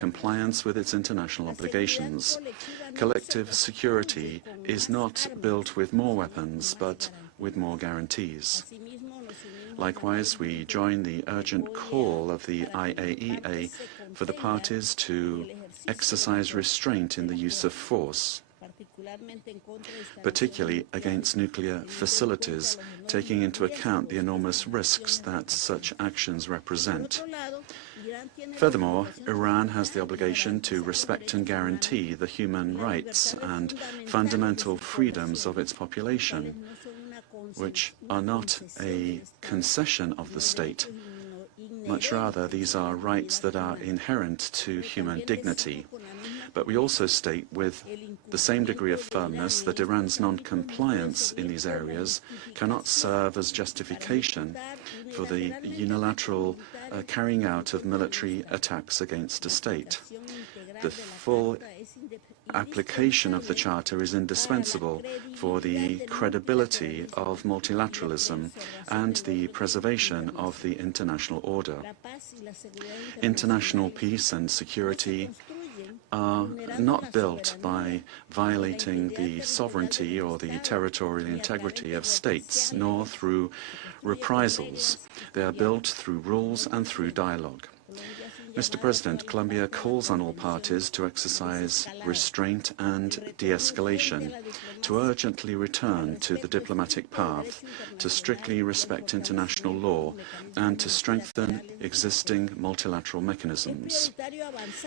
compliance with its international obligations. Collective security is not built with more weapons, but with more guarantees. Likewise, we join the urgent call of the IAEA for the parties to exercise restraint in the use of force, particularly against nuclear facilities, taking into account the enormous risks that such actions represent. Furthermore, Iran has the obligation to respect and guarantee the human rights and fundamental freedoms of its population, which are not a concession of the state. Much rather, these are rights that are inherent to human dignity. But we also state with the same degree of firmness that Iran's non-compliance in these areas cannot serve as justification for the unilateral carrying out of military attacks against a state. The full application of the Charter is indispensable for the credibility of multilateralism and the preservation of the international order. International peace and security are not built by violating the sovereignty or the territorial integrity of states, nor through reprisals. They are built through rules and through dialogue. Mr. President, Colombia calls on all parties to exercise restraint and de-escalation, to urgently return to the diplomatic path, to strictly respect international law, and to strengthen existing multilateral mechanisms.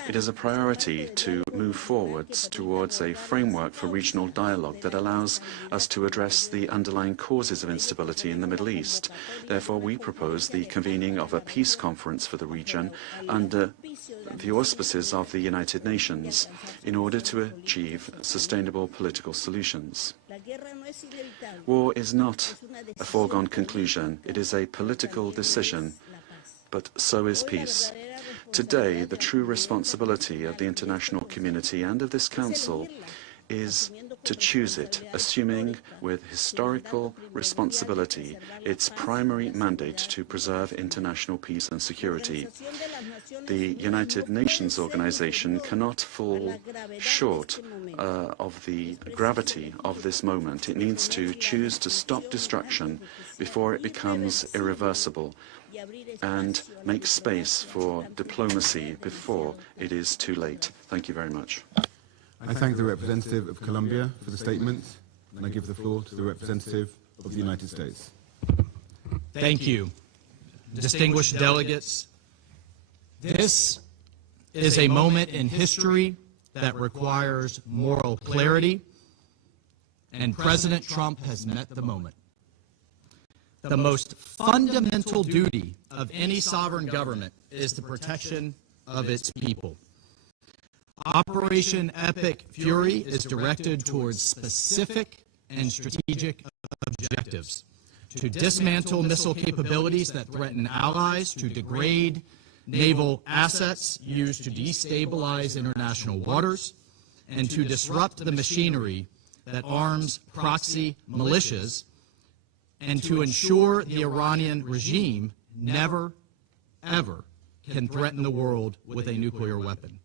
It is a priority to move forwards towards a framework for regional dialogue that allows us to address the underlying causes of instability in the Middle East. Therefore, we propose the convening of a peace conference for the region under the auspices of the United Nations in order to achieve sustainable political solutions. War is not a foregone conclusion. It is a political decision, but so is peace. Today, the true responsibility of the international community and of this Council is to choose it, assuming with historical responsibility its primary mandate to preserve international peace and security. The United Nations organization cannot fall short of the gravity of this moment. It needs to choose to stop destruction before it becomes irreversible and make space for diplomacy before it is too late. Thank you very much. I thank the representative of Colombia for the statement, and I give the floor to the representative of the United States. Thank you. Distinguished delegates, this is a moment in history that requires moral clarity, and President Trump has met the moment. The most fundamental duty of any sovereign government is the protection of its people. Operation Epic Fury is directed towards specific and strategic objectives: to dismantle missile capabilities that threaten allies, to degrade naval assets used to destabilize international waters, and to disrupt the machinery that arms proxy militias, and to ensure the Iranian regime never, ever can threaten the world with a nuclear weapon.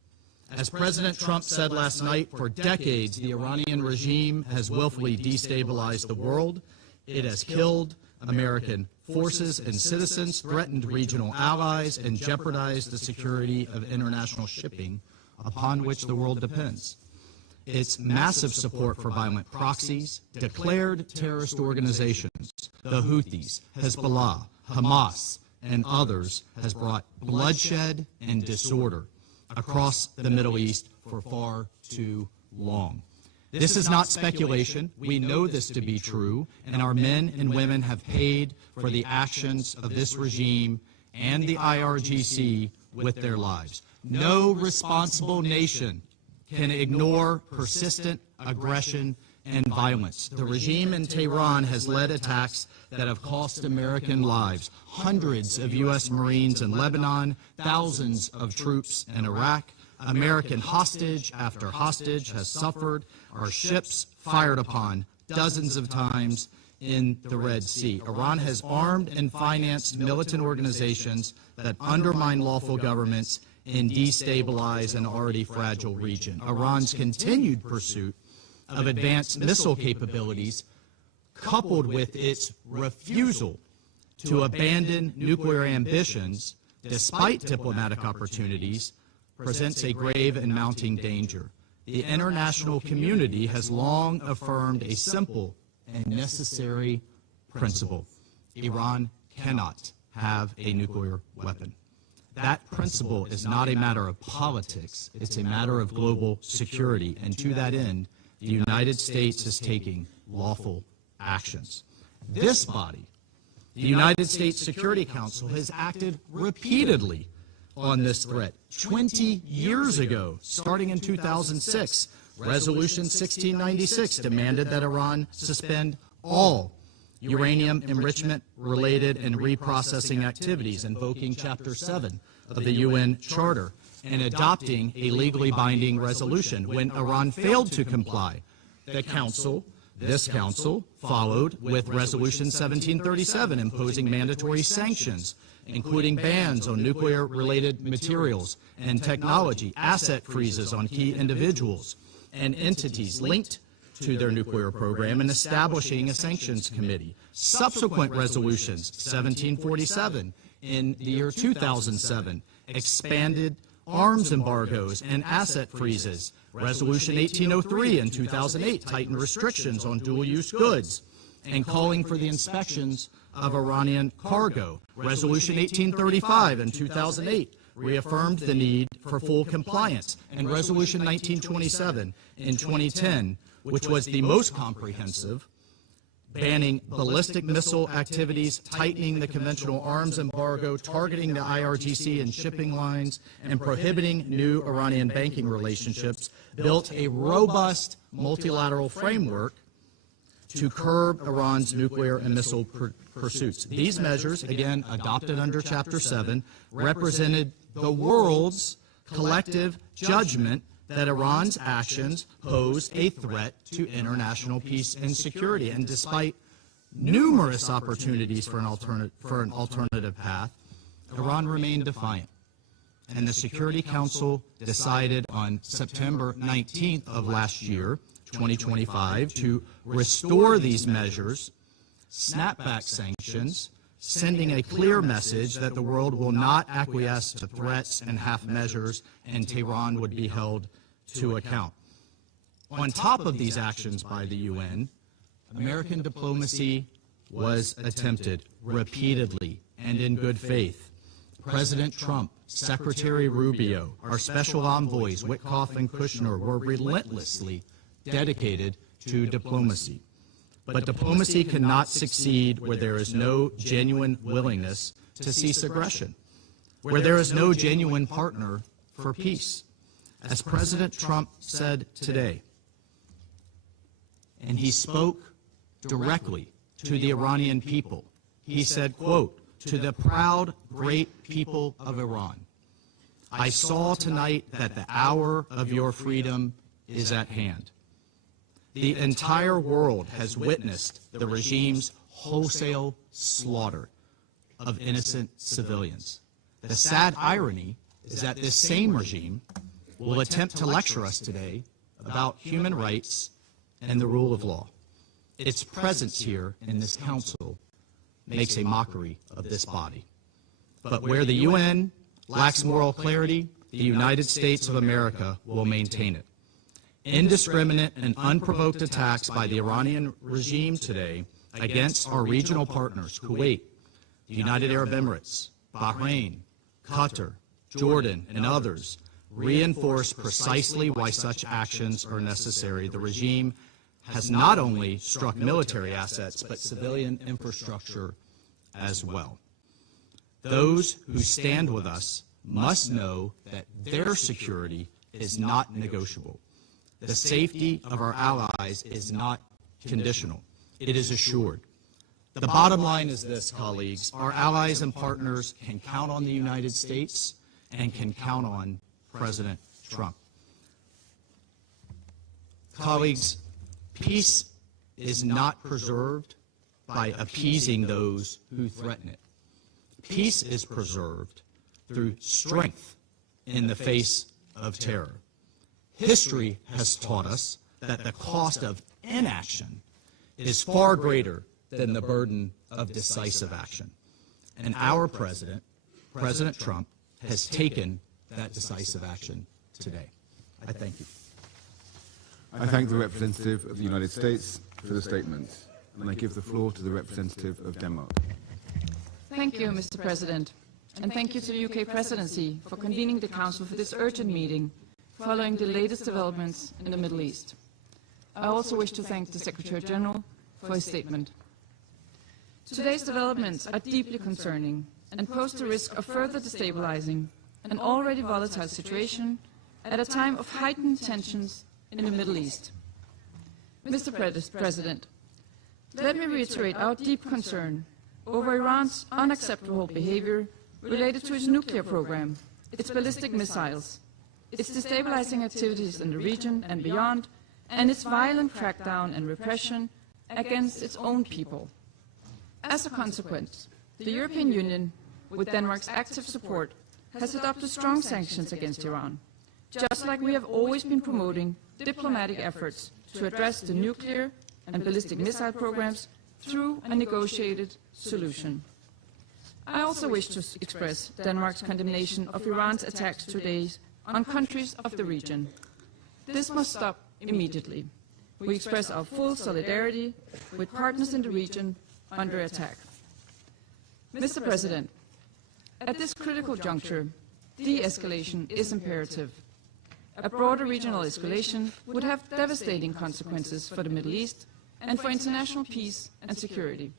As President Trump said last night, for decades the Iranian regime has willfully destabilized the world. It has killed American forces and citizens, threatened regional allies, and jeopardized the security of international shipping upon which the world depends. Its massive support for violent proxies, declared terrorist organizations, the Houthis, Hezbollah, Hamas, and others, has brought bloodshed and disorder across the Middle East for far too long. This is not speculation. We know this to be true, and our men and women have paid for the actions of this regime and the IRGC with their lives. No responsible nation can ignore persistent aggression and violence. The regime in Tehran has led attacks that have cost American lives, hundreds of U.S. Marines in Lebanon, thousands of troops in Iraq. American hostage after hostage has suffered, our ships fired upon dozens of times in the Red Sea. Iran has armed and financed militant organizations that undermine lawful governments and destabilize an already fragile region. Iran's continued pursuit of advanced missile capabilities, coupled with its refusal to abandon nuclear ambitions despite diplomatic opportunities, presents a grave and mounting danger. The international community has long affirmed a simple and necessary principle: Iran cannot have a nuclear weapon. That principle is not a matter of politics, it's a matter of global security, and to that end, the United States is taking lawful actions. This body, the United States Security Council, has acted repeatedly on this threat. 20 years ago, starting in 2006, Resolution 1696 demanded that Iran suspend all uranium enrichment-related and reprocessing activities, invoking Chapter 7 of the UN Charter and adopting a legally binding resolution. When Iran failed to comply, this Council followed with Resolution 1737, imposing mandatory sanctions, including bans on nuclear-related materials and technology, asset freezes on key individuals and entities linked to their nuclear program, and establishing a sanctions committee. Subsequent resolutions, 1747 in the year 2007, expanded arms embargoes and asset freezes. Resolution 1803 in 2008 tightened restrictions on dual-use goods and calling for the inspections of Iranian cargo. Resolution 1835 in 2008 reaffirmed the need for full compliance. And Resolution 1927 in 2010, which was the most comprehensive, banning ballistic missile activities, tightening the conventional arms embargo, targeting the IRGC and shipping lines, and prohibiting new Iranian banking relationships, built a robust multilateral framework to curb Iran's nuclear and missile pursuits. These measures, again adopted under Chapter 7, represented the world's collective judgment that Iran's actions pose a threat to international peace and security. And despite numerous opportunities for an alternative path, Iran remained defiant. And the Security Council decided on September 19th of last year, 2025, to restore these measures, snapback sanctions, sending a clear message that the world will not acquiesce to threats and half measures, and Tehran would be held to account. On top of these actions by the UN, American diplomacy was attempted repeatedly and in good faith. President Trump, Secretary Rubio, our special envoys, Witkoff and Kushner, were relentlessly dedicated to diplomacy. But diplomacy cannot succeed where there is no genuine willingness to cease aggression, where there is no genuine partner for peace. As President Trump said today, and he spoke directly to the Iranian people, he said, quote, "To the proud, great people of Iran, I saw tonight that the hour of your freedom is at hand. The entire world has witnessed the regime's wholesale slaughter of innocent civilians. The sad irony is that this same regime will attempt to lecture us today about human rights and the rule of law. Its presence here in this council makes a mockery of this body. But where the UN lacks moral clarity, the United States of America will maintain it. Indiscriminate and unprovoked attacks by the Iranian regime today against our regional partners, Kuwait, the United Arab Emirates, Bahrain, Qatar, Jordan, and others, reinforce precisely why such actions are necessary. The regime has not only struck military assets, but civilian infrastructure as well. Those who stand with us must know that their security is not negotiable. The safety of our allies is not conditional. It is assured. The bottom line is this, colleagues. Our allies and partners can count on the United States and can count on President Trump. Colleagues, peace is not preserved by appeasing those who threaten it. Peace is preserved through strength in the face of terror. History has taught us that the cost of inaction is far greater than the burden of decisive action. And our president, President Trump, has taken that decisive action today. I thank you. I thank the representative of the United States for the statement, and I give the floor to the representative of Denmark. Thank you, Mr. President, and thank you to the UK Presidency for convening the Council for this urgent meeting following the latest developments in the Middle East. I also wish to thank the Secretary General for his statement. Today's developments are deeply concerning and pose the risk of further destabilizing an already volatile situation at a time of heightened tensions in the Middle East. Mr. President, let me reiterate our deep concern over Iran's unacceptable behavior related to its nuclear program, its ballistic missiles, its destabilizing activities in the region and beyond, and its violent crackdown and repression against its own people. As a consequence, the European Union, with Denmark's active support, has adopted strong sanctions against Iran, just like we have always been promoting diplomatic efforts to address the nuclear and ballistic missile programs through a negotiated solution. I also wish to express Denmark's condemnation of Iran's attacks today on countries of the region. This must stop immediately. We express our full solidarity with partners in the region under attack. Mr. President, at this critical juncture, de-escalation is imperative. A broader regional escalation would have devastating consequences for the Middle East and for international peace and security.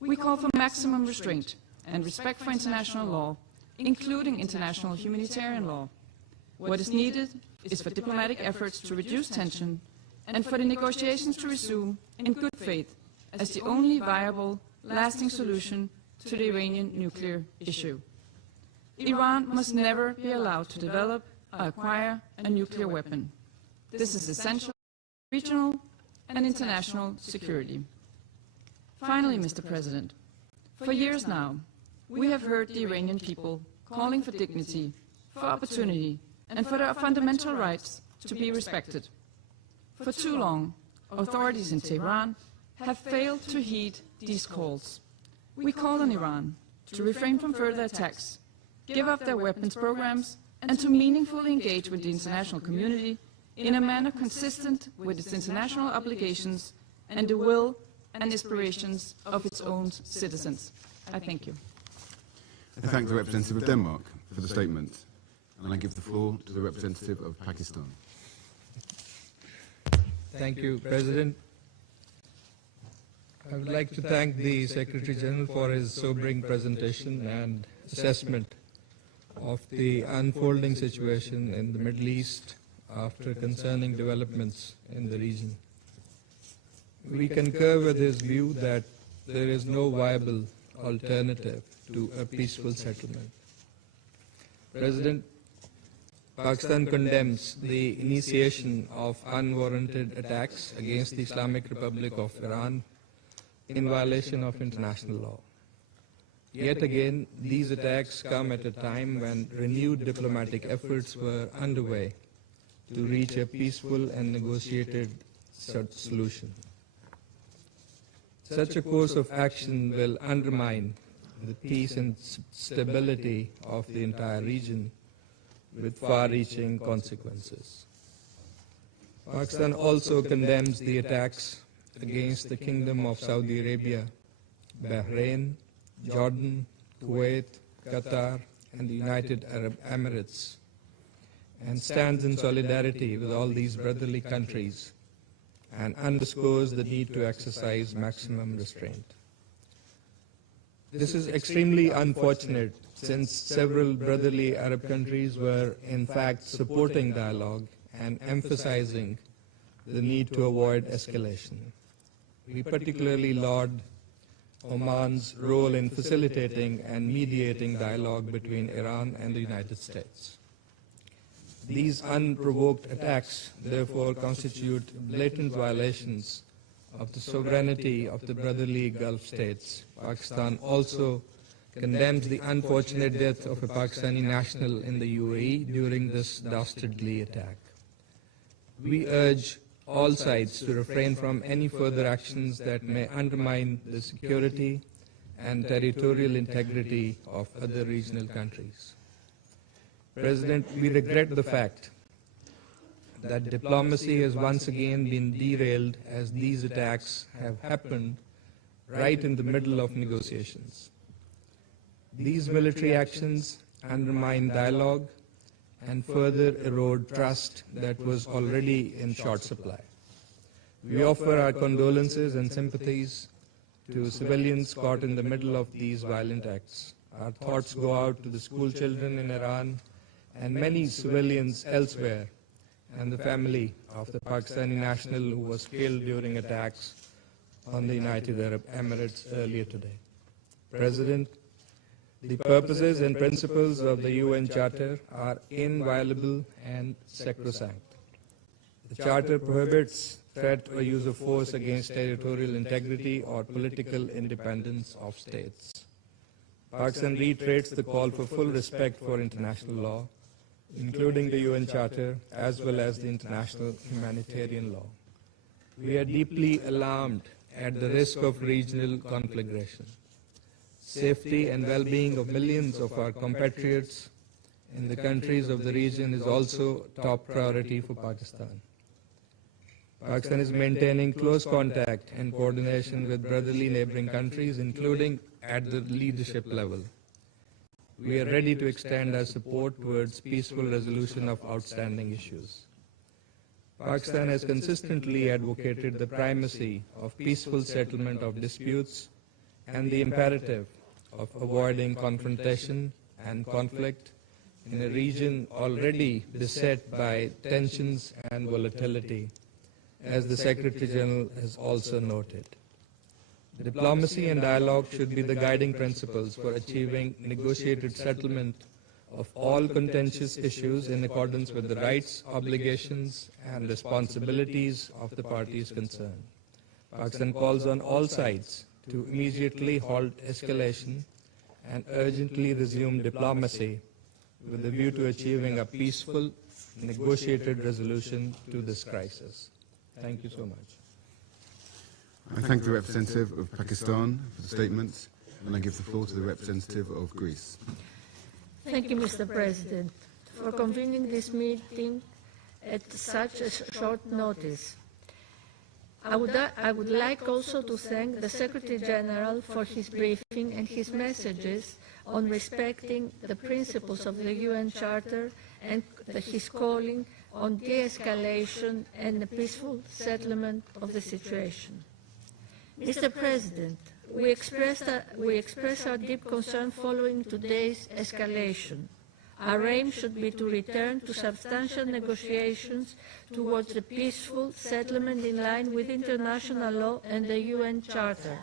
We call for maximum restraint and respect for international law, including international humanitarian law. What is needed is for diplomatic efforts to reduce tension and for the negotiations to resume in good faith as the only viable, lasting solution to the Iranian nuclear issue. Iran must never be allowed to develop or acquire a nuclear weapon. This is essential for regional and international security. Finally, Mr. President, for years now, we have heard the Iranian people calling for dignity, for opportunity, and for their fundamental rights to be respected. For too long, authorities in Tehran have failed to heed these calls. We call on Iran to refrain from further attacks, give up their weapons programs, and to meaningfully engage with the international community in a manner consistent with its international obligations and the will and aspirations of its own citizens. I thank you. I thank the representative of Denmark for the statement, and I give the floor to the representative of Pakistan. Thank you, President. I would like to thank the Secretary General for his sobering presentation and assessment of the unfolding situation in the Middle East after concerning developments in the region. We concur with his view that there is no viable alternative to a peaceful settlement. President, Pakistan condemns the initiation of unwarranted attacks against the Islamic Republic of Iran in violation of international law. Yet again, these attacks come at a time when renewed diplomatic efforts were underway to reach a peaceful and negotiated solution. Such a course of action will undermine the peace and stability of the entire region with far-reaching consequences. Pakistan also condemns the attacks against the Kingdom of Saudi Arabia, Bahrain, Jordan, Kuwait, Qatar, and the United Arab Emirates, and stands in solidarity with all these brotherly countries and underscores the need to exercise maximum restraint. This is extremely unfortunate since several brotherly Arab countries were in fact supporting dialogue and emphasizing the need to avoid escalation. We particularly laud Oman's role in facilitating and mediating dialogue between Iran and the United States. These unprovoked attacks, therefore, constitute blatant violations of the sovereignty of the brotherly Gulf states. Pakistan also condemns the unfortunate death of a Pakistani national in the UAE during this dastardly attack. We urge all sides to refrain from any further actions that may undermine the security and territorial integrity of other regional countries. President, we regret the fact that diplomacy has once again been derailed as these attacks have happened right in the middle of negotiations. These military actions undermine dialogue and further erode trust that was already in short supply. We offer our condolences and sympathies to civilians caught in the middle of these violent acts. Our thoughts go out to the school children in Iran and many civilians elsewhere, and the family of the Pakistani national who was killed during attacks on the United Arab Emirates earlier today. President, the purposes and principles of the UN Charter are inviolable and sacrosanct. The Charter prohibits threat or use of force against territorial integrity or political independence of states. Pakistan reiterates the call for full respect for international law, including the UN Charter as well as the international humanitarian law. We are deeply alarmed at the risk of regional conflagration. Safety and well-being of millions of our compatriots in the countries of the region is also top priority for Pakistan. Pakistan is maintaining close contact and coordination with brotherly neighboring countries, including at the leadership level. We are ready to extend our support towards peaceful resolution of outstanding issues. Pakistan has consistently advocated the primacy of peaceful settlement of disputes and the imperative of avoiding confrontation and conflict in a region already beset by tensions and volatility, as the Secretary General has also noted. Diplomacy and dialogue should be the guiding principles for achieving negotiated settlement of all contentious issues in accordance with the rights, obligations, and responsibilities of the parties concerned. Pakistan calls on all sides to immediately halt escalation and urgently resume diplomacy with a view to achieving a peaceful, negotiated resolution to this crisis. Thank you so much. I thank the representative of Pakistan for the statements, and I give the floor to the representative of Greece. Thank you, Mr. President, for convening this meeting at such a short notice. I would like also to thank the Secretary General for his briefing and his messages on respecting the principles of the UN Charter and his calling on de-escalation and the peaceful settlement of the situation. Mr. President, we express our deep concern following today's escalation. Our aim should be to return to substantial negotiations towards a peaceful settlement in line with international law and the UN Charter.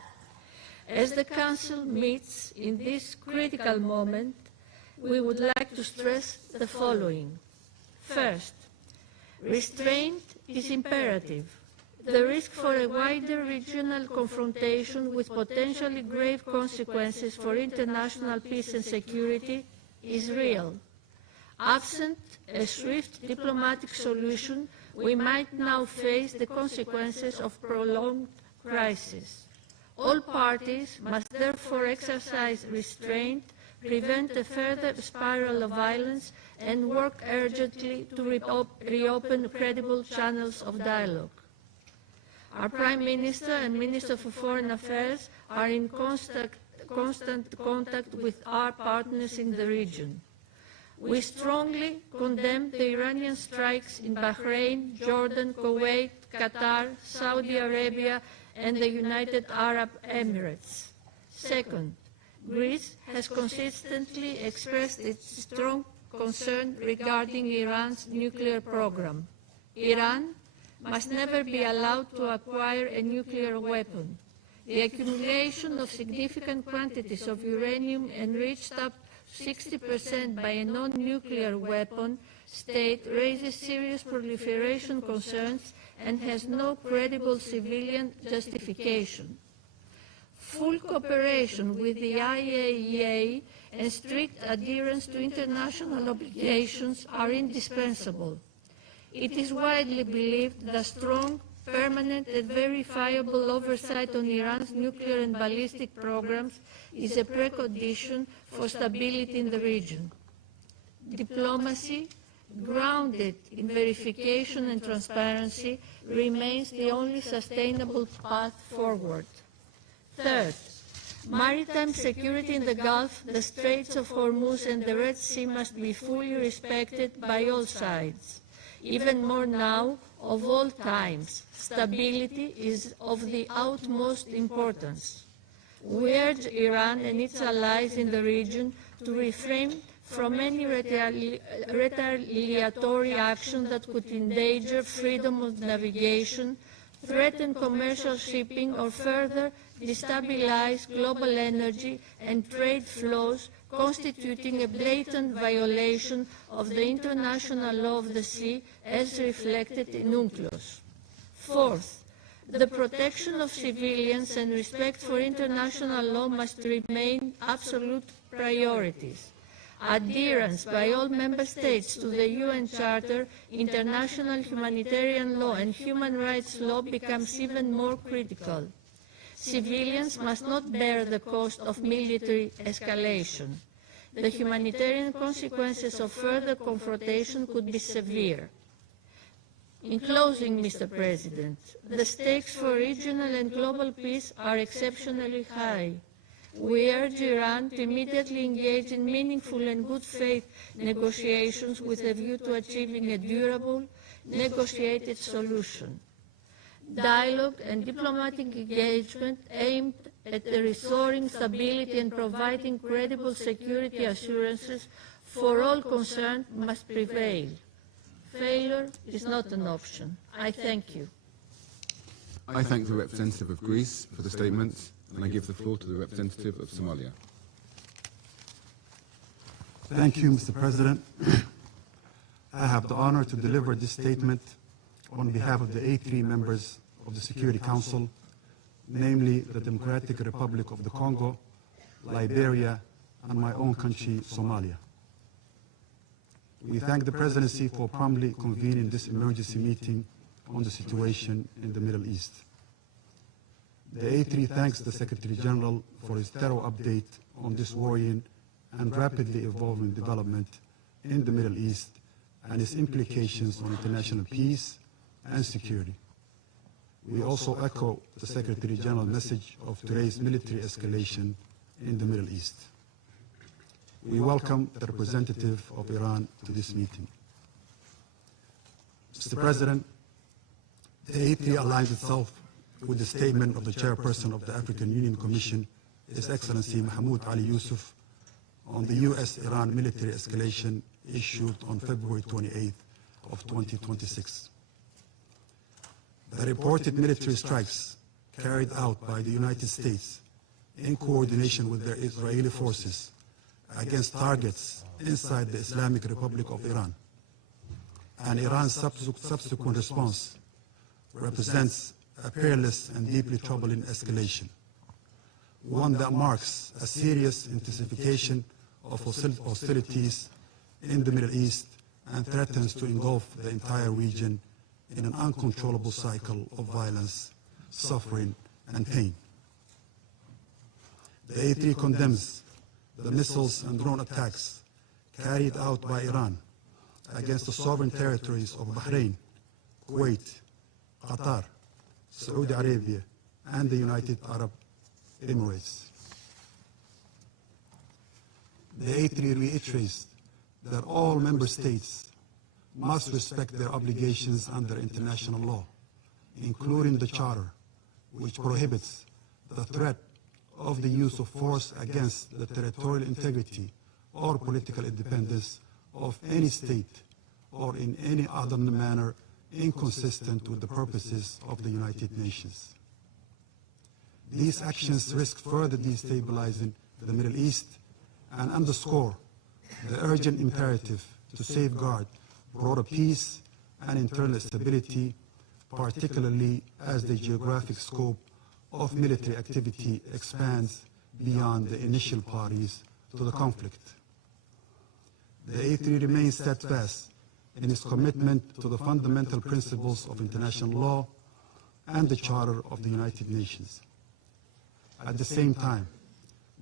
As the Council meets in this critical moment, we would like to stress the following. First, restraint is imperative. The risk for a wider regional confrontation with potentially grave consequences for international peace and security is real. Absent a swift diplomatic solution, we might now face the consequences of prolonged crisis. All parties must therefore exercise restraint, prevent a further spiral of violence, and work urgently to reopen credible channels of dialogue. Our Prime Minister and Minister for Foreign Affairs are in constant contact with our partners in the region. We strongly condemn the Iranian strikes in Bahrain, Jordan, Kuwait, Qatar, Saudi Arabia, and the United Arab Emirates. Second, Greece has consistently expressed its strong concern regarding Iran's nuclear program. Iran must never be allowed to acquire a nuclear weapon. The accumulation of significant quantities of uranium enriched up to 60% by a non-nuclear weapon state raises serious proliferation concerns and has no credible civilian justification. Full cooperation with the IAEA and strict adherence to international obligations are indispensable. It is widely believed that strong, permanent and verifiable oversight on Iran's nuclear and ballistic programs is a precondition for stability in the region. Diplomacy, grounded in verification and transparency, remains the only sustainable path forward. Third, maritime security in the Gulf, the Straits of Hormuz and the Red Sea must be fully respected by all sides. Even more now, of all times, stability is of the utmost importance. We urge Iran and its allies in the region to refrain from any retaliatory action that could endanger freedom of navigation, threaten commercial shipping, or further destabilize global energy and trade flows, constituting a blatant violation of the international law of the sea as reflected in UNCLOS. Fourth, the protection of civilians and respect for international law must remain absolute priorities. Adherence by all member states to the UN Charter, international humanitarian law and human rights law becomes even more critical. Civilians must not bear the cost of military escalation. The humanitarian consequences of further confrontation could be severe. In closing, Mr. President, the stakes for regional and global peace are exceptionally high. We urge Iran to immediately engage in meaningful and good faith negotiations with a view to achieving a durable, negotiated solution. Dialogue and diplomatic engagement aimed at restoring stability and providing credible security assurances for all concerned must prevail. Failure is not an option. I thank you. I thank the representative of Greece for the statement, and I give the floor to the representative of Somalia. Thank you, Mr. President. I have the honor to deliver this statement on behalf of the A3 members of the Security Council, namely the Democratic Republic of the Congo, Liberia, and my own country, Somalia. We thank the Presidency for promptly convening this emergency meeting on the situation in the Middle East. The A3 thanks the Secretary General for his thorough update on this worrying and rapidly evolving development in the Middle East and its implications on international peace and security. We also echo the Secretary General's message of today's military escalation in the Middle East. We welcome the representative of Iran to this meeting. Mr. President, the A3 aligns itself with the statement of the chairperson of the African Union Commission, His Excellency Mahmoud Ali Yusuf, on the U.S.-Iran military escalation issued on February 28th of 2026. The reported military strikes carried out by the United States in coordination with their Israeli forces against targets inside the Islamic Republic of Iran and Iran's subsequent response represents a perilous and deeply troubling escalation, one that marks a serious intensification of hostilities in the Middle East and threatens to engulf the entire region in an uncontrollable cycle of violence, suffering, and pain. The A3 condemns the missiles and drone attacks carried out by Iran against the sovereign territories of Bahrain, Kuwait, Qatar, Saudi Arabia, and the United Arab Emirates. The A3 reiterates that all member states must respect their obligations under international law, including the Charter, which prohibits the threat of the use of force against the territorial integrity or political independence of any state or in any other manner inconsistent with the purposes of the United Nations. These actions risk further destabilizing the Middle East and underscore the urgent imperative to safeguard broader peace and internal stability, particularly as the geographic scope of military activity expands beyond the initial parties to the conflict. The A3 remains steadfast in its commitment to the fundamental principles of international law and the Charter of the United Nations. At the same time,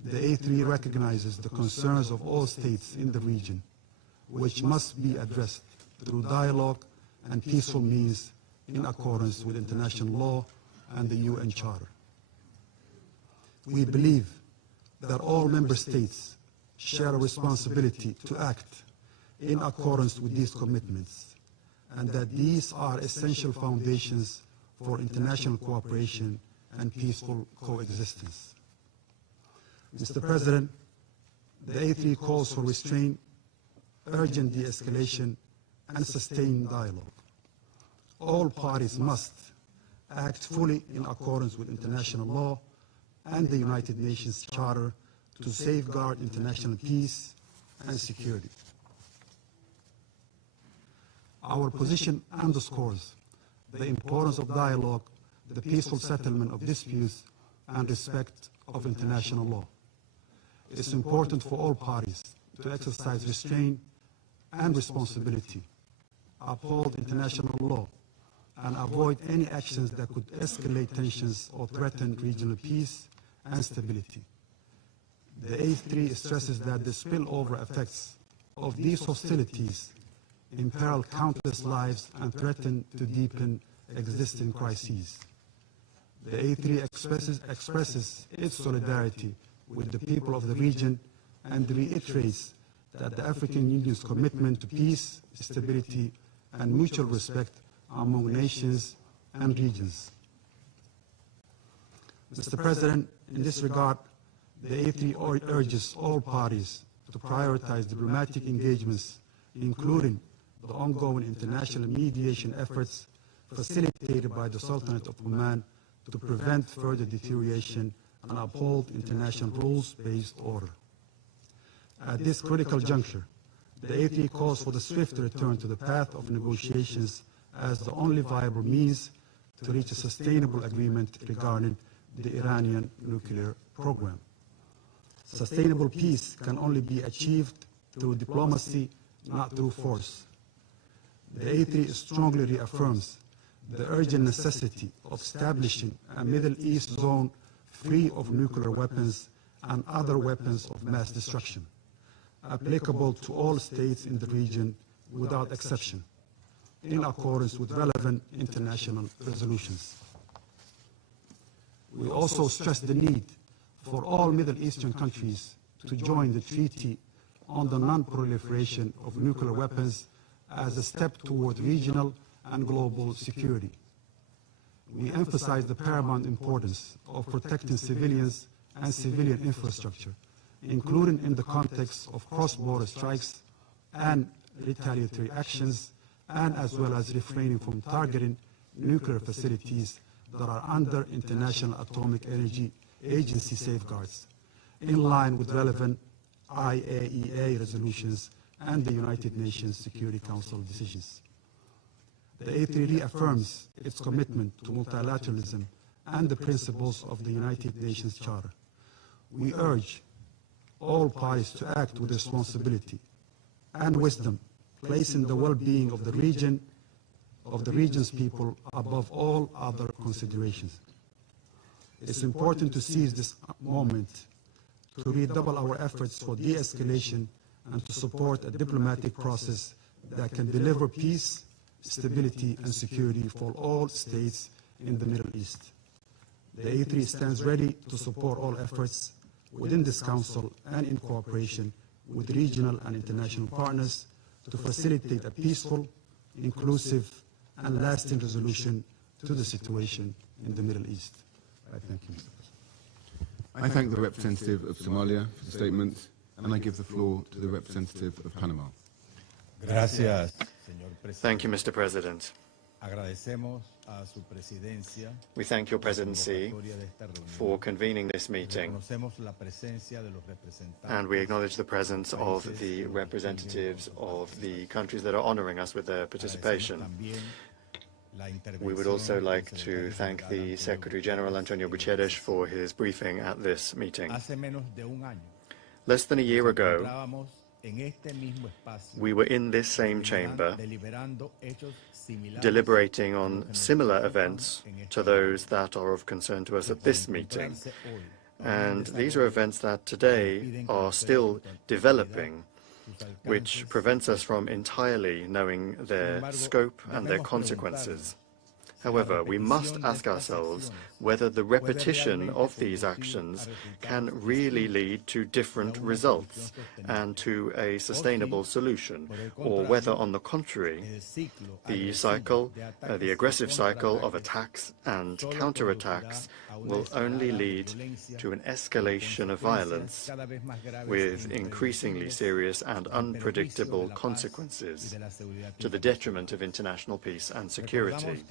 the A3 recognizes the concerns of all states in the region, which must be addressed through dialogue and peaceful means in accordance with international law and the UN Charter. We believe that all member states share a responsibility to act in accordance with these commitments, and that these are essential foundations for international cooperation and peaceful coexistence. Mr. President, the A3 calls for restraint, urgent de-escalation, and sustained dialogue. All parties must act fully in accordance with international law and the United Nations Charter to safeguard international peace and security. Our position underscores the importance of dialogue, the peaceful settlement of disputes, and respect of international law. It's important for all parties to exercise restraint and responsibility, uphold international law, and avoid any actions that could escalate tensions or threaten regional peace and stability. The A3 stresses that the spillover effects of these hostilities imperil countless lives and threaten to deepen existing crises. The A3 expresses its solidarity with the people of the region and reiterates that the African Union's commitment to peace, stability, and mutual respect among nations and regions. Mr. President, in this regard, the A3 urges all parties to prioritize diplomatic engagements, including the ongoing international mediation efforts facilitated by the Sultanate of Oman to prevent further deterioration and uphold international rules-based order. At this critical juncture, the A3 calls for the swift return to the path of negotiations as the only viable means to reach a sustainable agreement regarding the Iranian nuclear program. Sustainable peace can only be achieved through diplomacy, not through force. The A3 strongly reaffirms the urgent necessity of establishing a Middle East zone free of nuclear weapons and other weapons of mass destruction, applicable to all states in the region without exception, in accordance with relevant international resolutions. We also stress the need for all Middle Eastern countries to join the Treaty on the Non-Proliferation of Nuclear Weapons as a step toward regional and global security. We emphasize the paramount importance of protecting civilians and civilian infrastructure, including in the context of cross-border strikes and retaliatory actions, and as well as refraining from targeting nuclear facilities that are under International Atomic Energy Agency safeguards, in line with relevant IAEA resolutions and the United Nations Security Council decisions. The A3 reaffirms its commitment to multilateralism and the principles of the United Nations Charter. We urge all parties to act with responsibility and wisdom, placing the well-being of the region's people above all other considerations. It's important to seize this moment to redouble our efforts for de-escalation and to support a diplomatic process that can deliver peace, stability, and security for all states in the Middle East. The A3 stands ready to support all efforts within this Council and in cooperation with regional and international partners to facilitate a peaceful, inclusive, and lasting resolution to the situation in the Middle East. I thank you, Mr. President. I thank the representative of Somalia for the statement, and I give the floor to the representative of Panama. Gracias, señor presidente. Thank you, Mr. President. Agradecemos a su presidencia We thank your presidency for convening this meeting, Reconocemos la presencia de los representantes and we acknowledge the presence of the representatives of the countries that are honoring us with their participation. También We would also like to thank the Secretary General, Antonio Guterres, for his briefing at this meeting. Less than a year ago, we were in this same chamber deliberating on similar events to those that are of concern to us at this meeting. And these are events that today are still developing, which prevents us from entirely knowing their scope and their consequences. However, we must ask ourselves whether the repetition of these actions can really lead to different results and to a sustainable solution, or whether, on the contrary, the aggressive cycle of attacks and counterattacks will only lead to an escalation of violence with increasingly serious and unpredictable consequences to the detriment of international peace and security.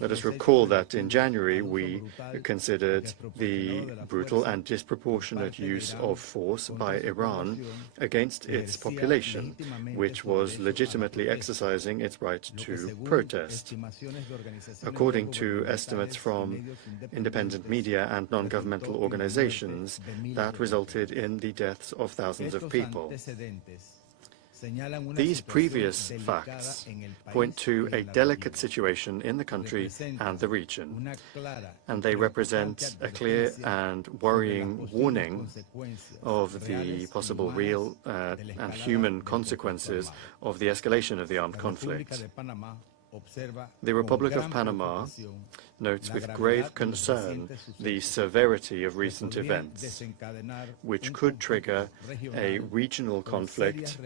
Let us recall that in January we considered the brutal and disproportionate use of force by Iran against its population, which was legitimately exercising its right to protest. According to estimates from independent media and non-governmental organizations, that resulted in the deaths of thousands of people. These previous facts point to a delicate situation in the country and the region, and they represent a clear and worrying warning of the possible real and human consequences of the escalation of the armed conflict. The Republic of Panama notes with grave concern the severity of recent events, which could trigger a regional conflict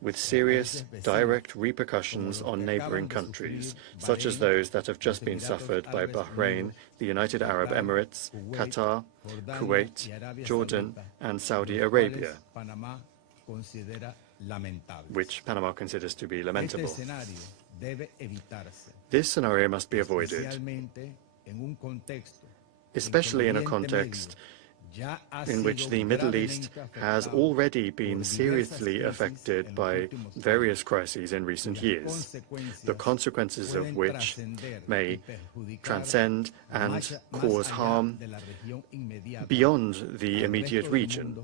with serious direct repercussions on neighboring countries, such as those that have just been suffered by Bahrain, the United Arab Emirates, Qatar, Kuwait, Jordan, and Saudi Arabia, which Panama considers to be lamentable. This scenario must be avoided, especially in a context in which the Middle East has already been seriously affected by various crises in recent years, the consequences of which may transcend and cause harm beyond the immediate region,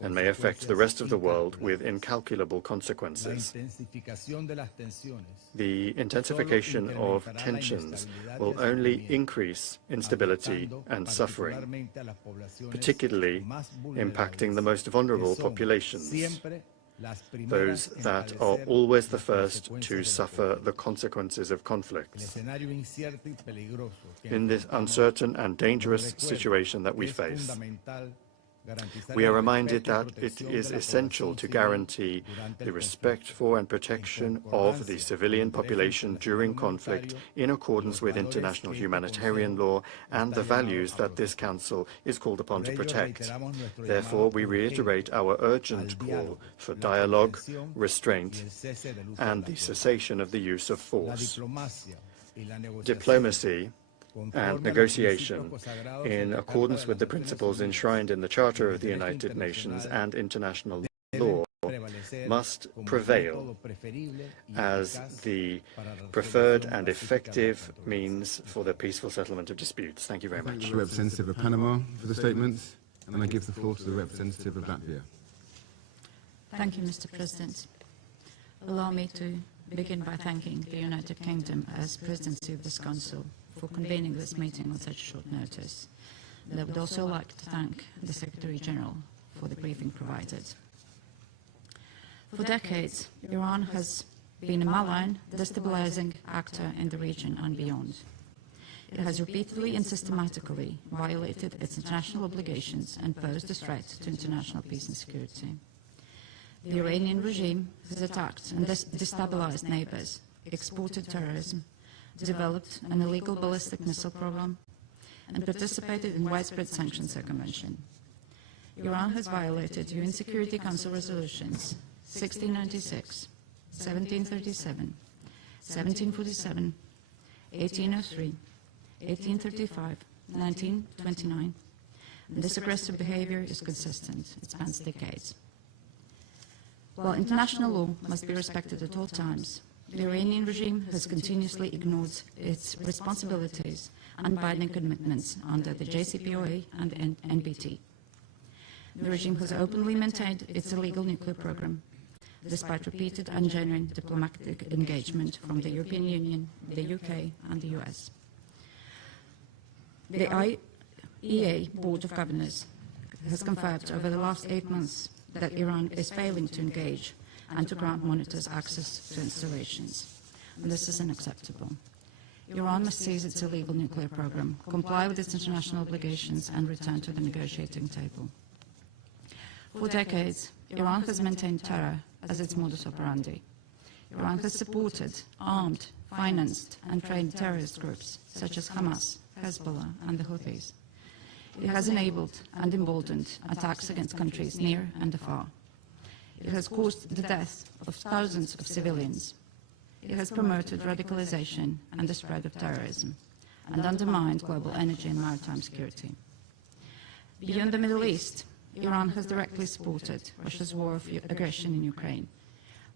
and may affect the rest of the world with incalculable consequences. The intensification of tensions will only increase instability and suffering, particularly impacting the most vulnerable populations, those that are always the first to suffer the consequences of conflicts. In this uncertain and dangerous situation that we face, we are reminded that it is essential to guarantee the respect for and protection of the civilian population during conflict in accordance with international humanitarian law and the values that this Council is called upon to protect. Therefore, we reiterate our urgent call for dialogue, restraint, and the cessation of the use of force. Diplomacy and negotiation, in accordance with the principles enshrined in the Charter of the United Nations and international law, must prevail as the preferred and effective means for the peaceful settlement of disputes. Thank you very much. The representative of Panama for the statements, and I give the floor to the representative of Latvia. Thank you, Mr. President. Allow me to begin by thanking the United Kingdom as presidency of this Council for convening this meeting on such short notice. And I would also like to thank the Secretary General for the briefing provided. For decades, Iran has been a malign, destabilizing actor in the region and beyond. It has repeatedly and systematically violated its international obligations and posed a threat to international peace and security. The Iranian regime has attacked and destabilized neighbors, exported terrorism, developed an illegal ballistic missile program, and participated in widespread sanctions circumvention. Iran has violated UN Security Council resolutions 1696, 1737, 1747, 1803, 1835, 1929, and this aggressive behavior is consistent. It spans decades. While international law must be respected at all times, The Iranian regime has continuously ignored its responsibilities and binding commitments under the JCPOA and NPT. The regime has openly maintained its illegal nuclear program, despite repeated and genuine diplomatic engagement from the European Union, the UK, and the US. The IAEA Board of Governors has confirmed over the last 8 months that Iran is failing to engage and to grant monitors access to installations. And this is unacceptable. Iran must cease its illegal nuclear program, comply with its international obligations, and return to the negotiating table. For decades, Iran has maintained terror as its modus operandi. Iran has supported, armed, financed, and trained terrorist groups such as Hamas, Hezbollah, and the Houthis. It has enabled and emboldened attacks against countries near and afar. It has caused the death of thousands of civilians. It has promoted radicalization and the spread of terrorism, and undermined global energy and maritime security. Beyond the Middle East, Iran has directly supported Russia's war of aggression in Ukraine.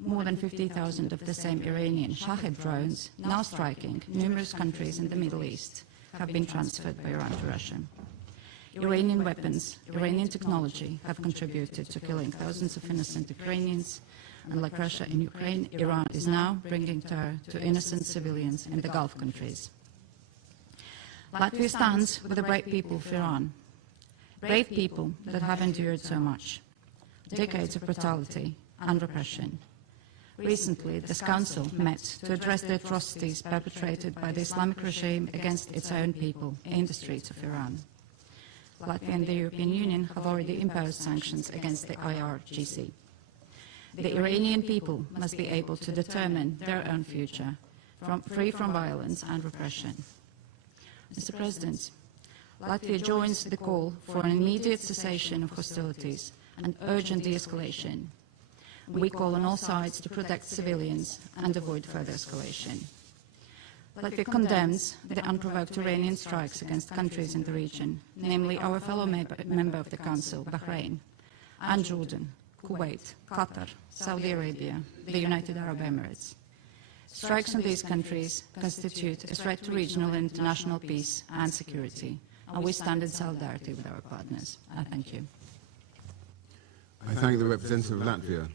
More than 50,000 of the same Iranian Shahed drones, now striking numerous countries in the Middle East, have been transferred by Iran to Russia. Iranian weapons, Iranian technology have contributed to killing thousands of innocent Ukrainians, and like Russia in Ukraine, Iran is now bringing terror to innocent civilians in the Gulf countries. Latvia stands with the brave people of Iran, brave people that have endured so much, decades of brutality and repression. Recently, this Council met to address the atrocities perpetrated by the Islamic regime against its own people in the streets of Iran. Latvia and the European Union have already imposed sanctions against the IRGC. The Iranian people must be able to determine their own future, free from violence and repression. Mr. President, Latvia joins the call for an immediate cessation of hostilities and urgent de-escalation. We call on all sides to protect civilians and avoid further escalation. Latvia condemns the unprovoked Iranian strikes against countries in the region, namely our fellow member of the Council, Bahrain, and Jordan, Kuwait, Qatar, Saudi Arabia, the United Arab Emirates. Strikes on these countries constitute a threat to regional and international peace and security, and we stand in solidarity with our partners. I thank you. I thank the representative of Latvia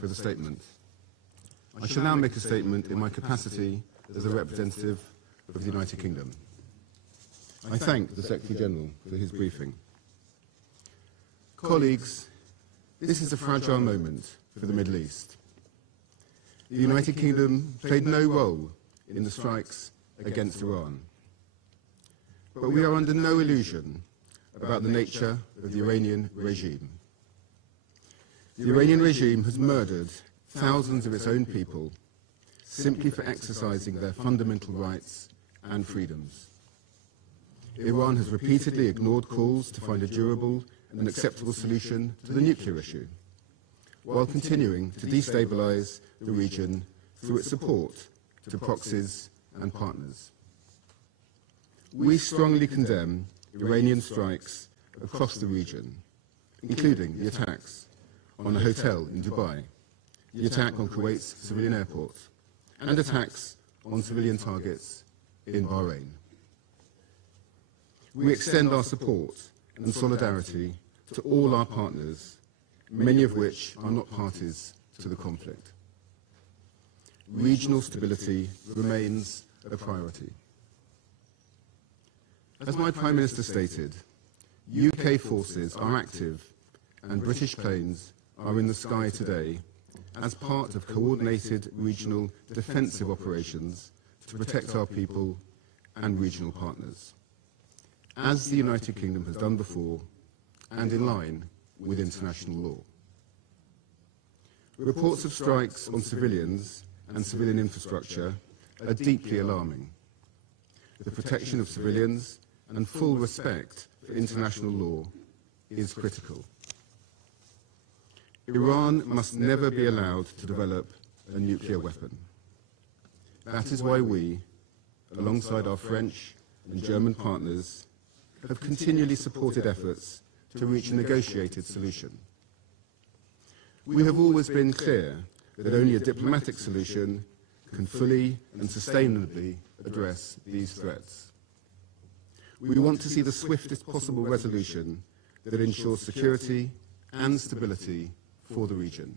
for the statement. I shall now make a statement in my capacity as a representative of the United Kingdom. I thank the Secretary-General for his briefing. Colleagues, this is a fragile moment for the Middle East. The United Kingdom played no role in the strikes against Iran. But we are under no illusion about the nature of the Iranian regime. The Iranian regime has murdered thousands of its own people simply for exercising their fundamental rights and freedoms. Iran has repeatedly ignored calls to find a durable and acceptable solution to the nuclear issue, while continuing to destabilize the region through its support to proxies and partners. We strongly condemn Iranian strikes across the region, including the attacks on a hotel in Dubai, the attack on Kuwait's civilian airport, and attacks on civilian targets in Bahrain. We extend our support and solidarity to all our partners, many of which are not parties to the conflict. Regional stability remains a priority. As my Prime Minister stated, UK forces are active and British planes are in the sky today as part of coordinated regional defensive operations to protect our people and regional partners, as the United Kingdom has done before and in line with international law. Reports of strikes on civilians and civilian infrastructure are deeply alarming. The protection of civilians and full respect for international law is critical. Iran must never be allowed to develop a nuclear weapon. That is why we, alongside our French and German partners, have continually supported efforts to reach a negotiated solution. We have always been clear that only a diplomatic solution can fully and sustainably address these threats. We want to see the swiftest possible resolution that ensures security and stability for the region.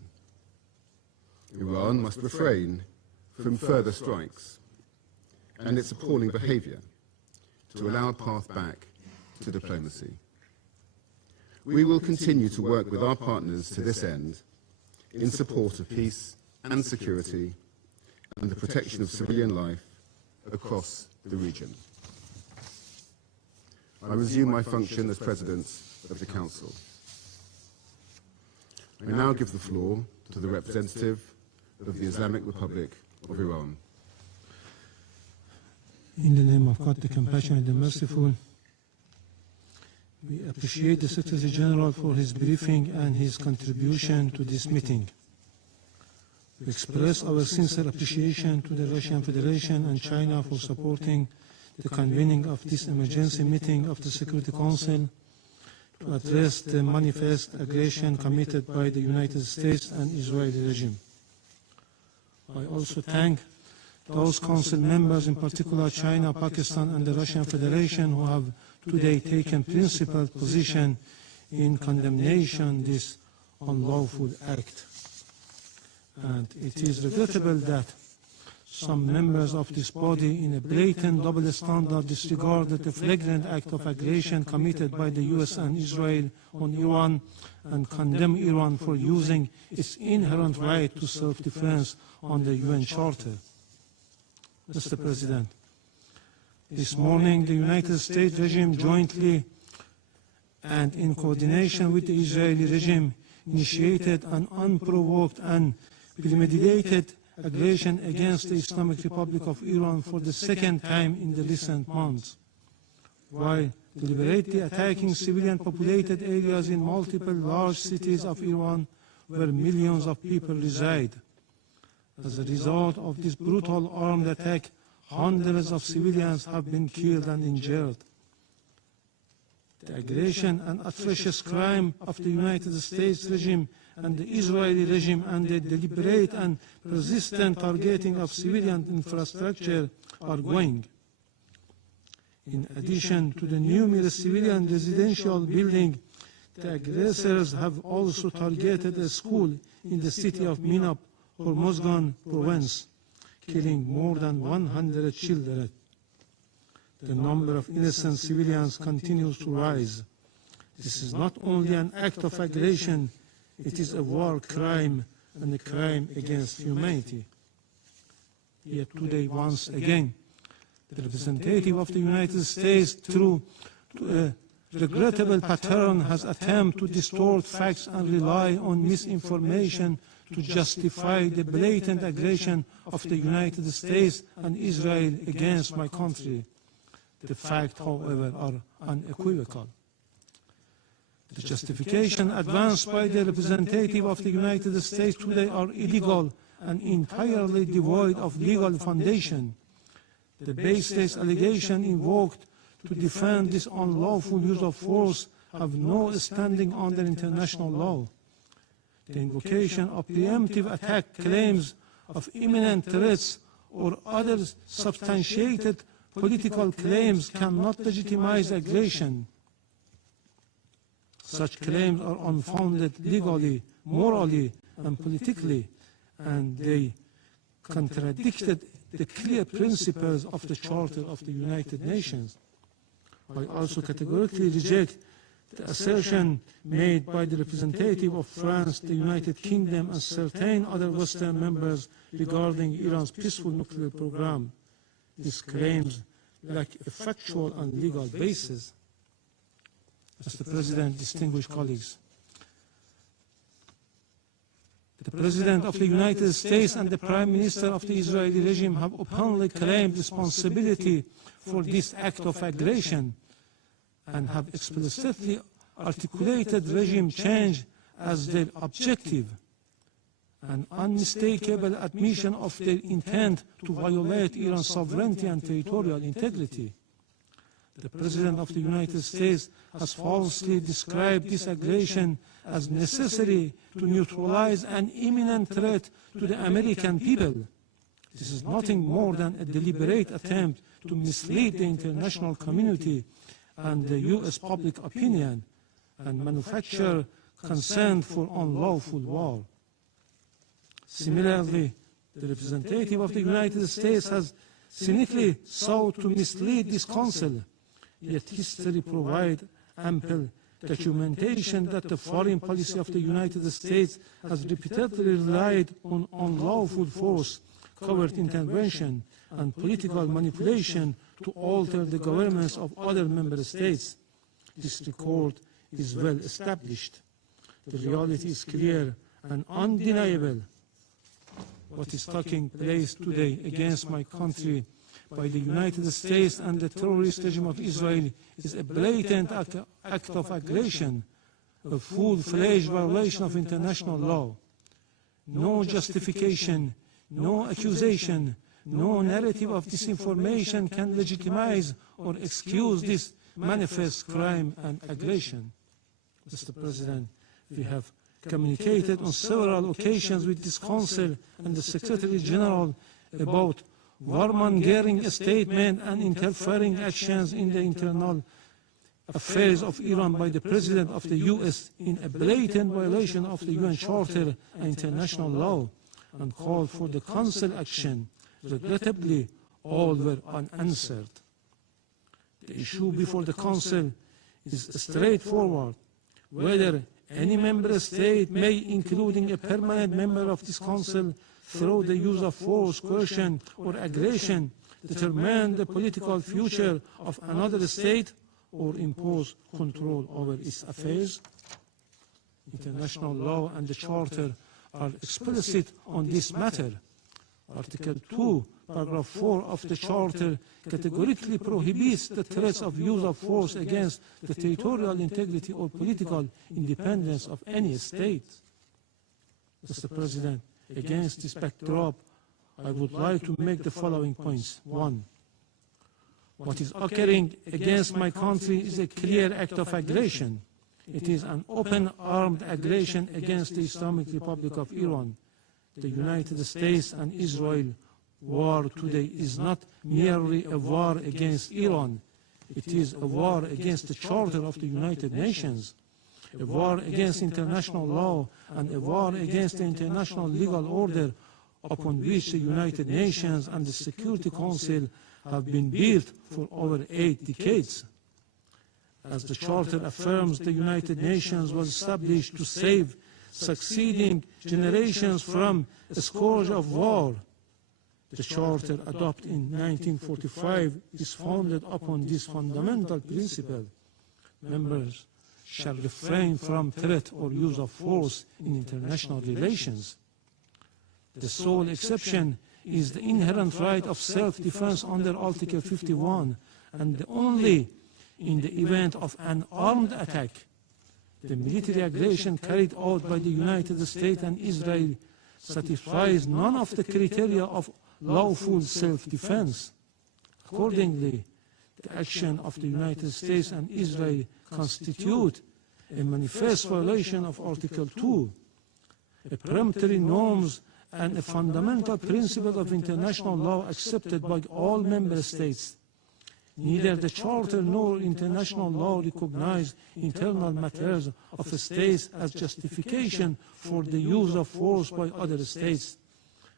Iran must refrain from further strikes and its appalling behaviour to allow a path back to diplomacy. We will continue to work with our partners to this end in support of peace and security and the protection of civilian life across the region. I resume my function as President of the Council. I now give the floor to the representative of the Islamic Republic of Iran. In the name of God, the compassionate and merciful, we appreciate the Secretary General for his briefing and his contribution to this meeting. We express our sincere appreciation to the Russian Federation and China for supporting the convening of this emergency meeting of the Security Council to address the manifest aggression committed by the United States and Israeli regime. I also thank those Council members, in particular China, Pakistan and the Russian Federation, who have today taken principled position in condemnation of this unlawful act. And it is regrettable that some members of this body, in a blatant double standard, disregarded the flagrant act of aggression committed by the US and Israel on Iran and condemn Iran for using its inherent right to self-defense on the UN Charter. Mr. President, this morning the United States regime jointly and in coordination with the Israeli regime initiated an unprovoked and premeditated aggression against the Islamic Republic of Iran for the second time in the recent months, while deliberately attacking civilian populated areas in multiple large cities of Iran where millions of people reside. As a result of this brutal armed attack, hundreds of civilians have been killed and injured. The aggression and atrocious crime of the United States regime and the Israeli regime and the deliberate and persistent targeting of civilian infrastructure are going. In addition to the numerous civilian residential buildings, the aggressors have also targeted a school in the city of Minab, Hormozgan province, killing more than 100 children. The number of innocent civilians continues to rise. This is not only an act of aggression, it is a war crime and a crime against humanity. Yet today, once again, the representative of the United States, through a regrettable pattern, has attempted to distort facts and rely on misinformation to justify the blatant aggression of the United States and Israel against my country. The facts, however, are unequivocal. The justification advanced by the representative of the United States today are illegal and entirely devoid of legal foundation. The baseless allegation invoked to defend this unlawful use of force have no standing under international law. The invocation of preemptive attack claims of imminent threats or other substantiated political claims cannot legitimize aggression. Such claims are unfounded legally, morally, and politically, and they contradicted the clear principles of the Charter of the United Nations. I also categorically reject the assertion made by the representative of France, the United Kingdom, and certain other Western members regarding Iran's peaceful nuclear program. These claims lack a factual and legal basis. Mr. President, distinguished colleagues, the President of the United States and the Prime Minister of the Israeli regime have openly claimed responsibility for this act of aggression and have explicitly articulated regime change as their objective, an unmistakable admission of their intent to violate Iran's sovereignty and territorial integrity. The President of the United States has falsely described this aggression as necessary to neutralize an imminent threat to the American people, This is nothing more than a deliberate attempt to mislead the international community and the U.S. public opinion and manufacture consent for unlawful war. Similarly, the representative of the United States has cynically sought to mislead this Council, yet history provides ample documentation that the foreign policy of the United States has repeatedly relied on unlawful force, covert intervention, and political manipulation to alter the governments of other member states. This record is well established. The reality is clear and undeniable. What is taking place today against my country by the United States and the terrorist regime of Israel is a blatant act of aggression, a full-fledged violation of international law. No justification, no accusation, no narrative of disinformation can legitimize or excuse this manifest crime and aggression. Mr. President, we have communicated on several occasions with this Council and the Secretary General about warmongering statements and interfering actions in the internal affairs of Iran by the President of the U.S. in a blatant violation of the UN Charter and international law, and called for the Council action. Regrettably, all were unanswered. The issue before the Council is straightforward. Whether any member state may, including a permanent member of this Council, through the use of force, coercion, or aggression, determine the political future of another state or impose control over its affairs. International law and the Charter are explicit on this matter. Article 2, paragraph 4 of the Charter categorically prohibits the threats of use of force against the territorial integrity or political independence of any state. Mr. President, against this backdrop, I would like to make the following points. 1. What is occurring against my country is a clear act of aggression. It is an open armed aggression against the Islamic Republic of Iran. The United States and Israel war today is not merely a war against Iran. It is a war against the Charter of the United Nations, a war against international law, and a war against the international legal order upon which the United Nations and the Security Council have been built for over 8 decades. As the Charter affirms, the United Nations was established to save succeeding generations from a scourge of war. The Charter, adopted in 1945, is founded upon this fundamental principle. Members shall refrain from threat or use of force in international relations. The sole exception is the inherent right of self-defense under Article 51, and only in the event of an armed attack. The military aggression carried out by the United States and Israel satisfies none of the criteria of lawful self-defense. Accordingly, the action of the United States and Israel constitute a manifest violation of Article 2, a peremptory norms and a fundamental principle of international law accepted by all member states. Neither the Charter nor international law recognize internal matters of states as justification for the use of force by other states.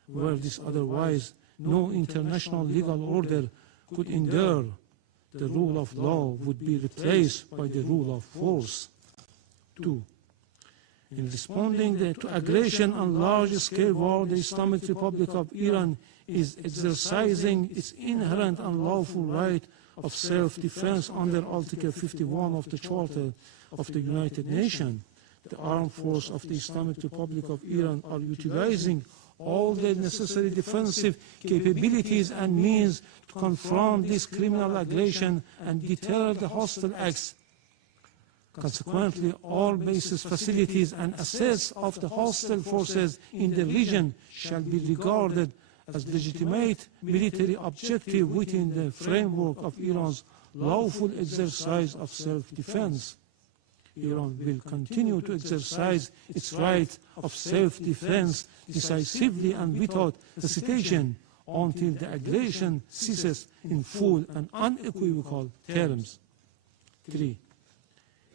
Were this otherwise, no international legal order could endure. The rule of law would be replaced by the rule of force. 2. In responding to aggression on large-scale war, the Islamic Republic of Iran is exercising its inherent unlawful right of self-defense under Article 51 of the Charter of the United Nations. The armed forces of the Islamic Republic of Iran are utilizing all the necessary defensive capabilities and means to confront this criminal aggression and deter the hostile acts. Consequently, all bases, facilities, and assets of the hostile forces in the region shall be regarded as legitimate military objective within the framework of Iran's lawful exercise of self-defense. Iran will continue to exercise its right of self-defense decisively and without hesitation until the aggression ceases in full and unequivocal terms. 3.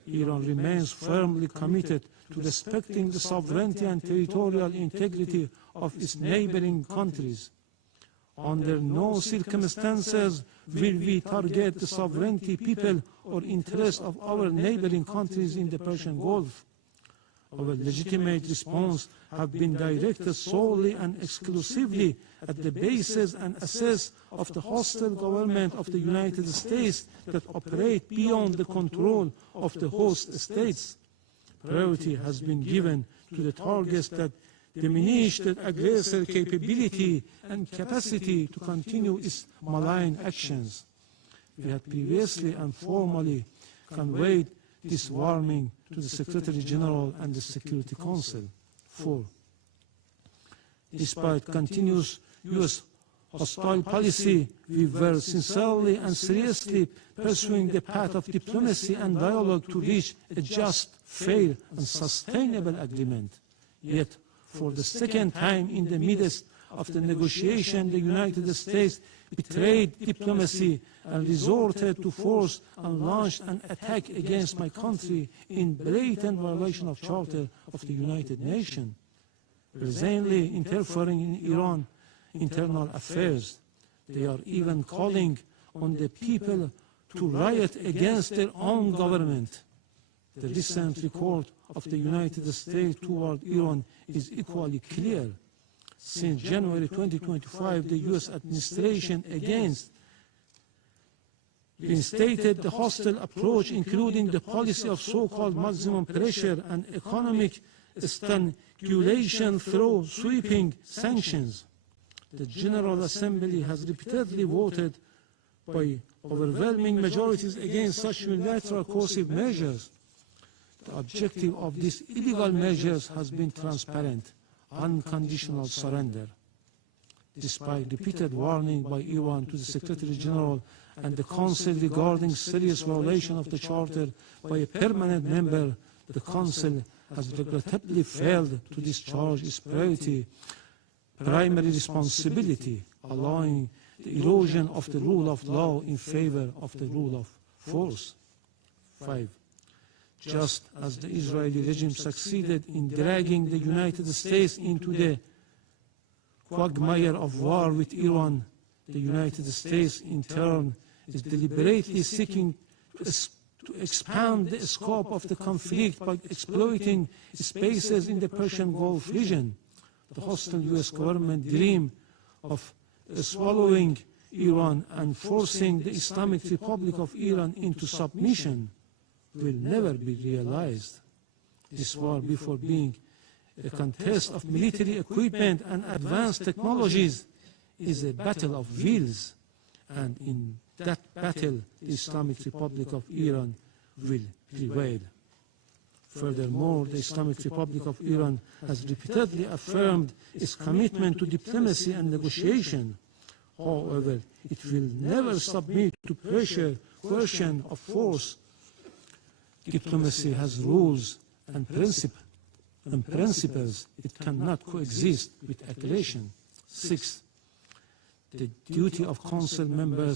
Iran remains firmly committed to respecting the sovereignty and territorial integrity of its neighboring countries. Under no circumstances will we target the sovereignty, people, or interests of our neighboring countries in the Persian Gulf. Our legitimate response have been directed solely and exclusively at the bases and assets of the hostile government of the United States that operate beyond the control of the host states. Priority has been given to the targets that diminish the aggressor capability and capacity to continue its malign actions. We had previously and formally conveyed this warning to the Secretary General and the Security Council. 4. Despite continuous U.S. hostile policy, we were sincerely and seriously pursuing the path of diplomacy and dialogue to reach a just, fair, and sustainable agreement. Yet, for the second time in the midst of the negotiation, the United States betrayed diplomacy and resorted to force and launched an attack against my country in blatant violation of Charter of the United Nations, brazenly interfering in Iran's internal affairs. They are even calling on the people to riot against their own government. The recent record of the United States toward Iran is equally clear. Since January 2025, the U.S. administration again reinstated the hostile approach, including the policy of so-called maximum pressure and economic strangulation through sweeping sanctions. The General Assembly has repeatedly voted by overwhelming majorities against such unilateral coercive measures. The objective of these illegal measures has been transparent, unconditional surrender. Despite repeated warning by Iran to the Secretary General and the Council regarding serious violation of the Charter by a permanent member, the Council has regrettably failed to discharge its primary responsibility, allowing the erosion of the rule of law in favor of the rule of force. 5. Just as the Israeli regime succeeded in dragging the United States into the quagmire of war with Iran, the United States in turn is deliberately seeking to expand the scope of the conflict by exploiting spaces in the Persian Gulf region. The hostile U.S. government dream of swallowing Iran and forcing the Islamic Republic of Iran into submission will never be realized. This war, before being a contest of military equipment and advanced technologies, is a battle of wills, and in that battle, the Islamic Republic of Iran will prevail. Furthermore, the Islamic Republic of Iran has repeatedly affirmed its commitment to diplomacy and negotiation. However, it will never submit to pressure, coercion, or force. Diplomacy has rules and principles. It cannot coexist with aggression. 6. The duty of Council members